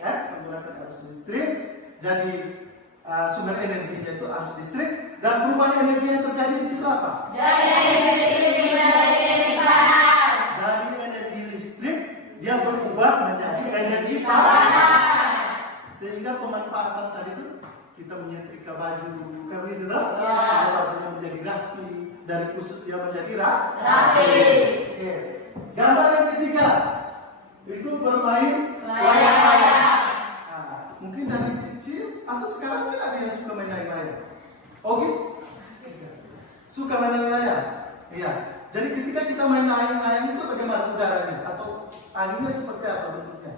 Menggunakan arus listrik. Jadi sumber energinya itu arus listrik. Dan perubahan energi yang terjadi di situ apa? Dari energi listrik menjadi energi panas. Dari energi listrik dia berubah menjadi energi panas. Sehingga pemanfaatan tadi itu kita menyetrika baju kan begitu toh? Sehingga bajunya menjadi rapi. Dari kusut dia menjadi rapi. Gambar yang ketiga itu bermain layang-layang. Mungkin dari kecil atau sekarang kan ada yang suka main layang-layang. Oke? Suka main layang-layang. Iya. Jadi ketika kita main layang-layang itu bagaimana udaranya atau anginnya seperti apa bentuknya?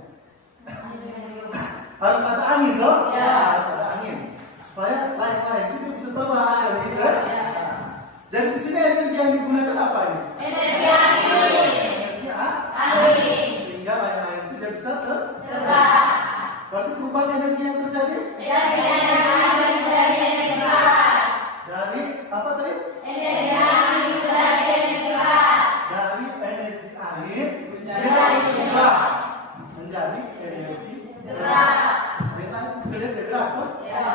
Harus ada angin toh? Harus ada angin supaya layang-layang itu bisa terbang gitu ya. Jadi di sini energi yang digunakan apa ini? Energi angin. Energi angin. Sehingga layang-layang itu tidak bisa terbang. Berarti perubahan energi yang terjadi? Dari energi angin menjadi energi panas. Dari apa tadi? Energi angin menjadi energi panas. Dari energi angin dia berubah menjadi energi gerak. Dengan kalian gerak tuh? Ya.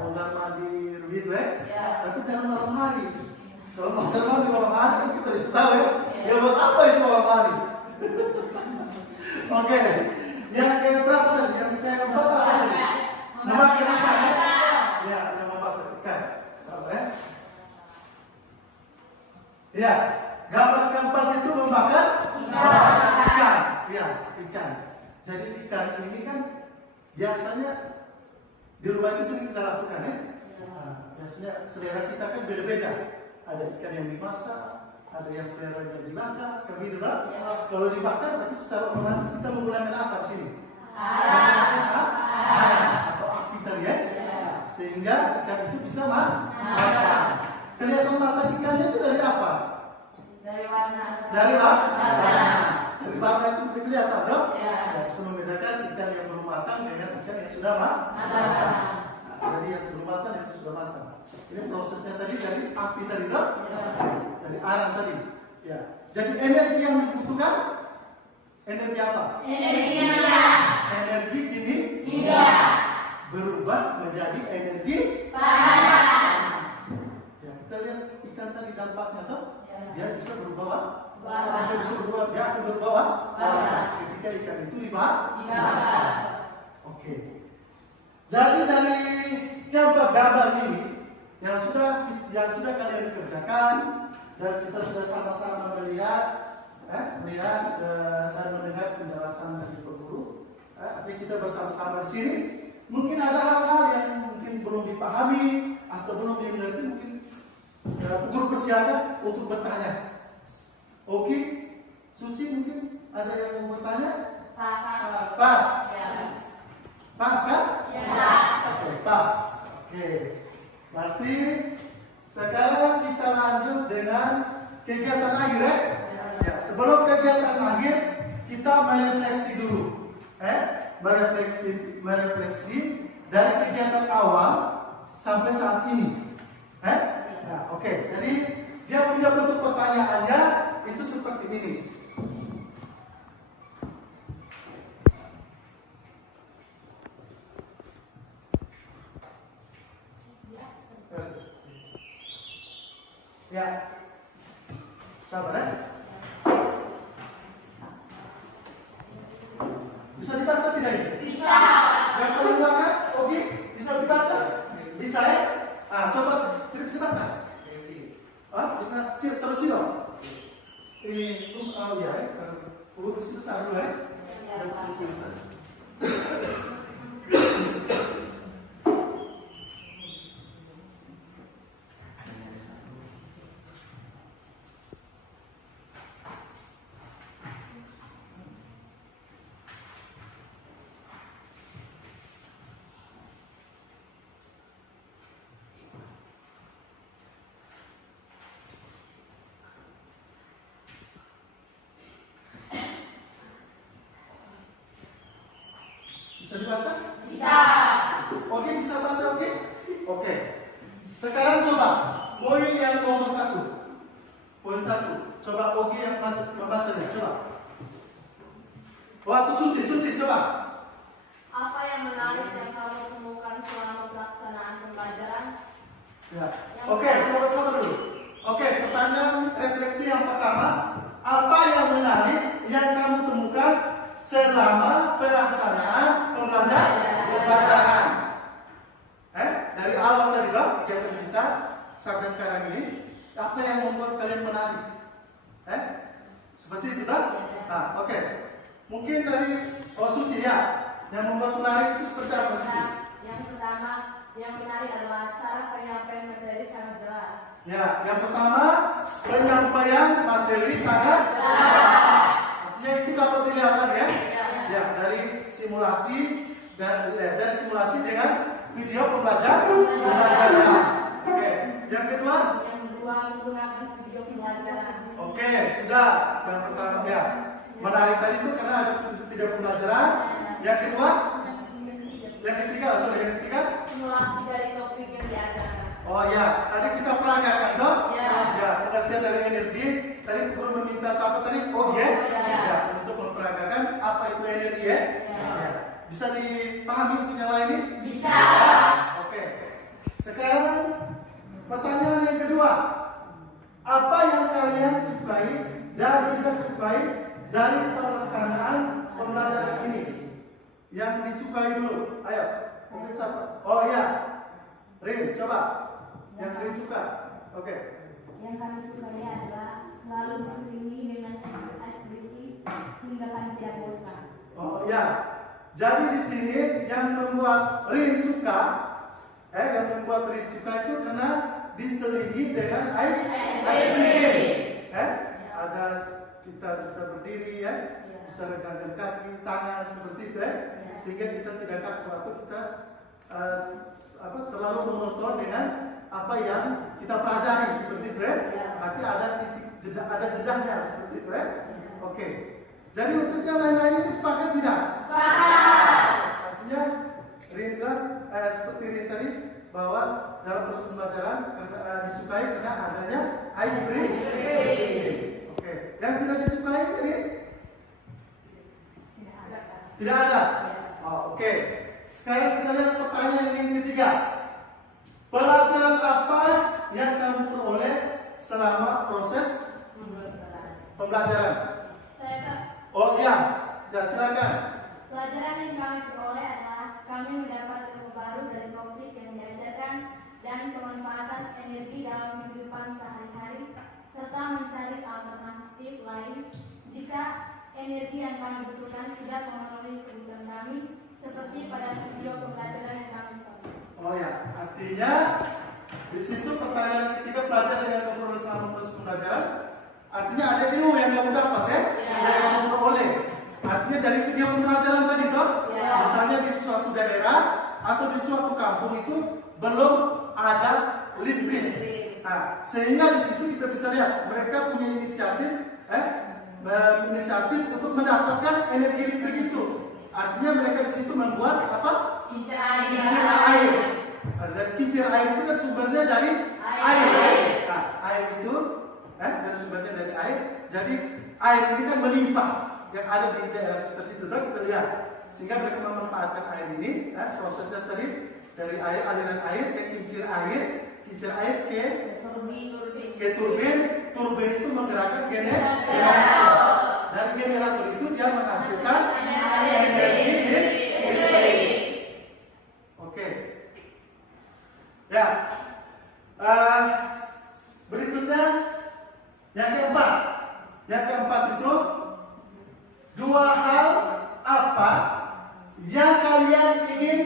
Mondar mandir gitu ya. Tapi jangan malam hari. Kalau mau terbang di malam hari kan kita harus tahu ya. Ya buat apa itu malam hari? Oke. Yang kayak berapa tadi? Yang kayak empat apa tadi? Membakar ikan ya? Ya, yang membakar ikan. Sabar ya. Ya, gambar keempat itu membakar ikan. Ya, ikan. Jadi ikan ini kan biasanya di rumah itu sering kita lakukan ya. Biasanya selera kita kan beda-beda. Ada ikan yang dimasak, ada yang seleranya dibakar, kan gitu kan? Kalau dibakar berarti secara otomatis kita menggunakan apa di sini? Atau api tadi ya? Sehingga ikan itu bisa makan. Kelihatan mata ikannya itu dari apa? Dari warna. Dari warna. Dari warna itu bisa kelihatan dong? Ya, bisa membedakan ikan yang belum matang dengan ikan yang sudah matang. Jadi yang sebelum matang yang sudah matang. Ini prosesnya tadi dari api tadi toh? Dari arang tadi. Ya. Jadi energi yang dibutuhkan energi apa? Energi kimia. Energi kimia. berubah menjadi energi panas. Ya, kita lihat ikan tadi dampaknya tuh, dia bisa berubah dia bisa berubah, dia akan berubah ketika ikan itu dibakar. Oke. Jadi dari gambar ini yang sudah kalian kerjakan dan kita sudah sama-sama melihat dan mendengar penjelasan dari Pak Guru. Artinya kita bersama-sama di sini. Mungkin ada hal-hal yang mungkin belum dipahami atau belum dimengerti, mungkin Guru persilakan untuk bertanya. Oke, Suci mungkin ada yang mau bertanya? Pas. Pas kan? Oke, pas. Oke. Berarti sekarang kita lanjut dengan kegiatan akhir ya? Ya, sebelum kegiatan akhir kita merefleksi dulu. Merefleksi dari kegiatan awal sampai saat ini. Nah, oke. Jadi dia punya bentuk pertanyaannya itu seperti ini. Ya, sabar ya. Bisa dibaca tidak ini? Bisa. Yang paling belakang, oke, bisa dibaca? Bisa ya? Coba bisa baca. Bisa terus sih dong. Ini ya, urus besar dulu ya. Bisa dibaca? Bisa. Oke, bisa baca, oke? Oke. Sekarang coba poin yang nomor 1. Poin 1. Coba oke yang membacanya, coba. Waktu Suci, coba. Apa yang menarik yang kamu temukan selama pelaksanaan pembelajaran? Ya. Oke, coba coba dulu. Oke, pertanyaan refleksi yang pertama. Apa yang menarik yang kamu temukan selama pelaksanaan pembelajaran? Dari awal tadi toh kegiatan kita sampai sekarang ini, apa yang membuat kalian menarik? Seperti itu toh? Nah, oke. Mungkin dari Suci ya, yang membuat menarik itu seperti apa Suci? Yang pertama, yang menarik adalah cara penyampaian materi sangat jelas. Ya, yang pertama penyampaian materi sangat jelas. Artinya itu dapat dilihat ya. Ya, dari simulasi dengan video pembelajaran. Oke. Yang kedua? Yang kedua, menggunakan video pembelajaran. Oke, sudah. Yang pertama ya. Menarik tadi itu karena ada video pembelajaran. Yang kedua? Yang ketiga, yang ketiga? Simulasi dari topik yang diajarkan. Oh ya, tadi kita peragakan toh? Ya. Ya, pengertian dari energi. Tadi guru meminta siapa tadi? Oh ya. Ya, untuk memperagakan apa itu energi ya? Ya. Bisa dipahami mungkin yang lain ini? Bisa. Oke. Sekarang pertanyaan yang kedua. Apa yang kalian sukai dan tidak sukai dari pelaksanaan pembelajaran ini? Yang disukai dulu. Ayo, mungkin siapa? Oh ya. Rin, coba. Yang Rin suka. Oke. Yang kami sukai adalah selalu diselingi dengan activity sehingga kami tidak bosan. Oh ya. Jadi di sini yang membuat Rin suka, itu karena diselingi dengan ice cream. Ada kita bisa berdiri ya, bisa regangkan kaki, tangan seperti itu ya, sehingga kita tidak kaku atau kita terlalu monoton dengan apa yang kita pelajari seperti itu ya. Berarti ada jedahnya seperti itu ya. Oke. Jadi untuk yang lain-lain ini sepakat tidak? Sepakat. Artinya Rin bilang seperti Rin tadi bahwa dalam proses pembelajaran disukai karena adanya ice cream. Oke. Yang tidak disukai Rin? Tidak ada. Oh, oke. sekarang kita lihat pertanyaan yang ketiga. Pelajaran apa yang kamu peroleh selama proses pembelajaran? Saya Kak, Oh ya, ya silakan. Pelajaran yang kami peroleh adalah kami mendapat ilmu baru dari topik yang diajarkan dan pemanfaatan energi dalam kehidupan sehari-hari serta mencari alternatif lain jika energi yang kami butuhkan tidak memenuhi kebutuhan kami seperti pada video pembelajaran yang kami tonton. Oh ya, artinya di situ pertanyaan ketiga pelajaran yang kamu peroleh selama proses pembelajaran. Artinya ada ilmu yang kamu dapat ya, yang kamu peroleh. Artinya dari video pembelajaran tadi toh, misalnya di suatu daerah atau di suatu kampung itu belum ada listrik. Nah, sehingga di situ kita bisa lihat mereka punya inisiatif untuk mendapatkan energi listrik itu. Artinya mereka di situ membuat apa? Kincir air. Dan kincir air itu kan sumbernya dari air. Nah, air itu dan sumbernya dari air. Jadi air ini kan melimpah yang ada di daerah sekitar situ. Dan kita lihat sehingga mereka memanfaatkan air ini. Prosesnya tadi dari air, aliran air ke kincir air ke turbin itu menggerakkan generator. Dari generator itu dia menghasilkan energi listrik. Oke. Ya. Berikutnya yang keempat. Yang keempat itu dua hal apa yang kalian ingin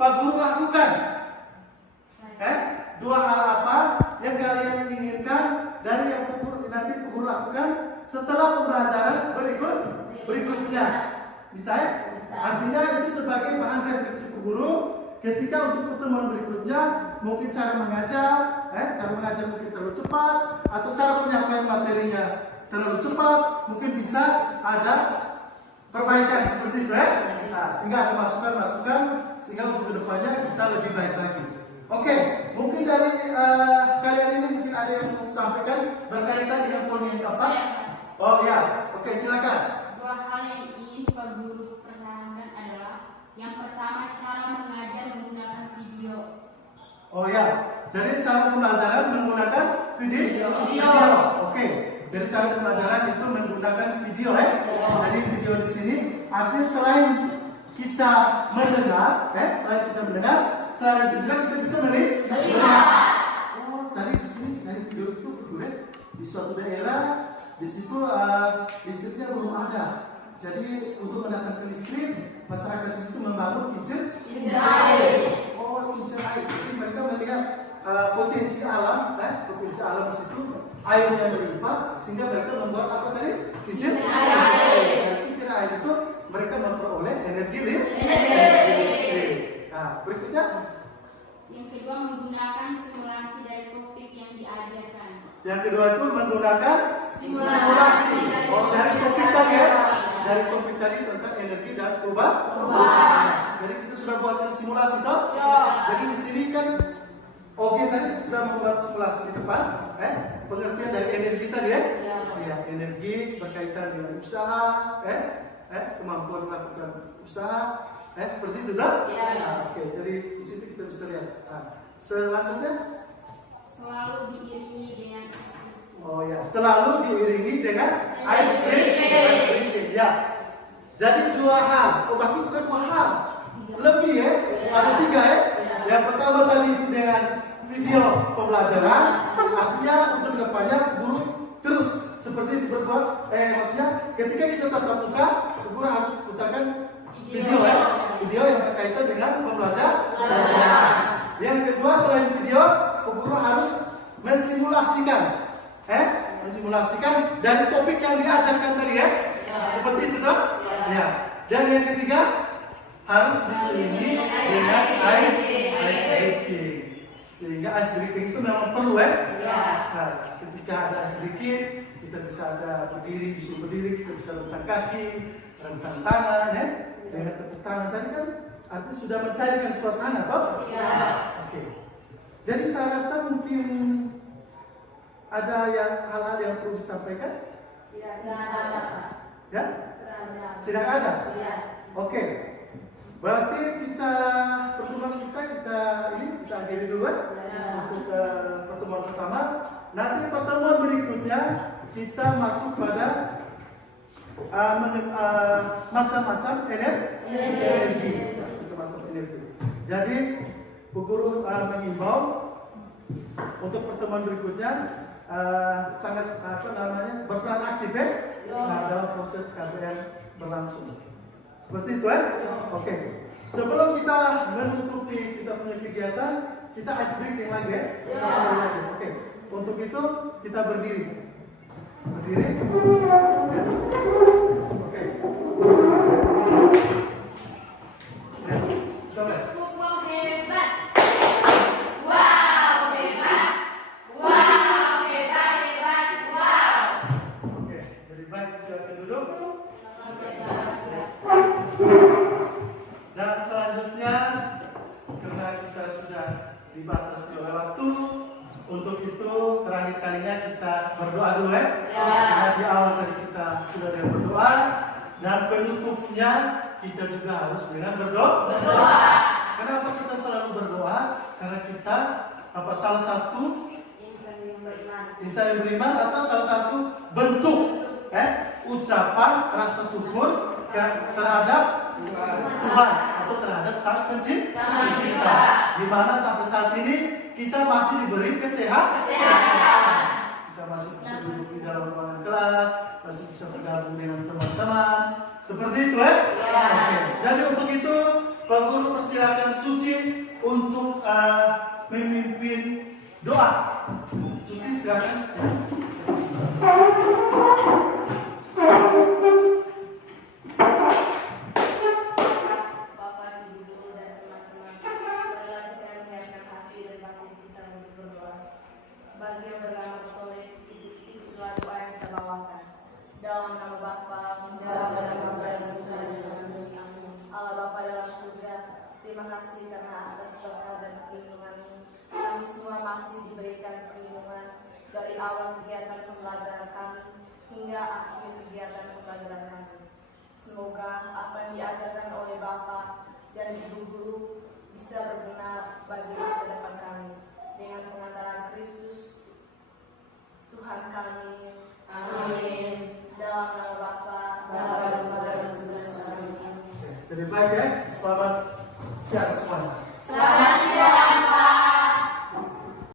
Pak Guru lakukan? Dua hal apa yang kalian inginkan dari yang nanti Pak Guru lakukan setelah pembelajaran berikutnya? Misalnya, artinya itu sebagai bahan refleksi Pak Guru ketika untuk pertemuan berikutnya mungkin cara mengajar mungkin terlalu cepat atau cara penyampaian materinya terlalu cepat, mungkin bisa ada perbaikan seperti itu ya. Nah, sehingga ada masukan-masukan sehingga untuk kedepannya kita lebih baik lagi. Oke, mungkin dari kalian ini mungkin ada yang mau sampaikan berkaitan dengan poin yang keempat. Oh ya, oke silakan. Dua hal yang ingin Pak Guru pertahankan adalah yang pertama cara mengajar menggunakan video. Oh ya, jadi cara pembelajaran menggunakan video. Oke, jadi cara pembelajaran itu menggunakan video ya. Jadi video di sini artinya selain kita mendengar, selain itu juga kita bisa melihat. Oh, tadi di sini dari video itu di suatu daerah di situ listriknya belum ada. Jadi untuk mendatangkan listrik, masyarakat di situ membangun kincir air. Oh, kincir air. Jadi mereka melihat potensi alam di situ, airnya melimpah sehingga mereka membuat apa tadi? Kincir air. Dan kincir air itu mereka memperoleh energi listrik. Nah, berikutnya. Yang kedua menggunakan simulasi dari topik yang diajarkan. Yang kedua itu menggunakan simulasi. Oh, dari topik tadi ya. Dari topik tadi tentang energi dan perubahan. Jadi kita sudah buatkan simulasi toh? Jadi di sini kan Oke tadi sudah membuat simulasi di depan, pengertian dari energi tadi ya. Ya, energi berkaitan dengan usaha, kemampuan melakukan usaha, seperti itu dah. Nah, oke, jadi di sini kita bisa lihat. Nah, selanjutnya Selalu diiringi dengan ice cream. Oh ya, selalu diiringi dengan ice cream. Ya. Jadi dua hal, berarti bukan dua hal, lebih ya, ada tiga ya. Yang pertama tadi itu dengan video pembelajaran, artinya untuk kedepannya guru terus seperti itu berbuat, maksudnya ketika kita tatap muka, guru harus putarkan video ya, video yang berkaitan dengan pembelajaran. Yang kedua selain video, guru harus mensimulasikan, mensimulasikan dari topik yang diajarkan tadi ya, seperti itu toh. Ya. Dan yang ketiga harus diselingi dengan ice breaking. Sehingga ice breaking itu memang perlu ya. Nah, ketika ada ice breaking, kita bisa ada berdiri, disuruh berdiri, kita bisa rentang kaki, rentang tangan ya. Dengan tepuk tangan tadi kan artinya sudah mencairkan suasana toh? Oke. Jadi saya rasa mungkin ada hal-hal yang perlu disampaikan? Tidak ada. Ya? Tidak ada? Iya. Oke. Berarti pertemuan kita akhiri dulu ya. Untuk pertemuan pertama. Nanti pertemuan berikutnya kita masuk pada macam-macam energi. Macam-macam energi. Jadi Bu Guru mengimbau untuk pertemuan berikutnya sangat berperan aktif ya dalam proses KBR berlangsung. Seperti itu ya? Oke. Sebelum kita menutupi kita punya kegiatan, kita ice breaking lagi ya? Satu lagi. Oke. Untuk itu kita berdiri. Berdiri. Oke. Ya, coba. Wow, hebat. Wow, hebat. Wow, hebat, hebat. Wow. Oke, jadi baik, silakan duduk. Dan selanjutnya, karena kita sudah dibatasi oleh waktu, untuk itu terakhir kalinya kita berdoa dulu ya. Karena di awal tadi kita sudah ada berdoa, dan penutupnya kita juga harus dengan berdoa. Kenapa kita selalu berdoa? Karena kita salah satu insan yang beriman atau salah satu bentuk ucapan rasa syukur terhadap Tuhan atau terhadap Sang Pencipta. Di mana sampai saat ini kita masih diberi kesehatan. Kita masih bisa duduk di dalam ruangan kelas, masih bisa bergabung dengan teman-teman. Seperti itu ya? Oke. Jadi untuk itu Pak Guru persilakan Suci untuk memimpin doa. Suci silakan. Bapak, Ibu Guru, dan teman-teman, marilah kita menyiapkan hati dan batin kita untuk berdoa. Bagi yang bernama Katolik, ikutlah doa yang saya bawakan. Dalam nama Bapa, Allah Bapa dalam surga, terima kasih karena atas berkat dan perlindungan-Mu, kami semua masih diberikan perlindungan dari awal kegiatan pembelajaran kami hingga akhir kegiatan pembelajaran kami. Semoga apa yang diajarkan oleh Bapak dan Ibu Guru bisa berguna bagi masa depan kami. Dengan pengantaran Kristus, Tuhan kami. Amin. Dalam nama Bapa, Jadi baik ya, selamat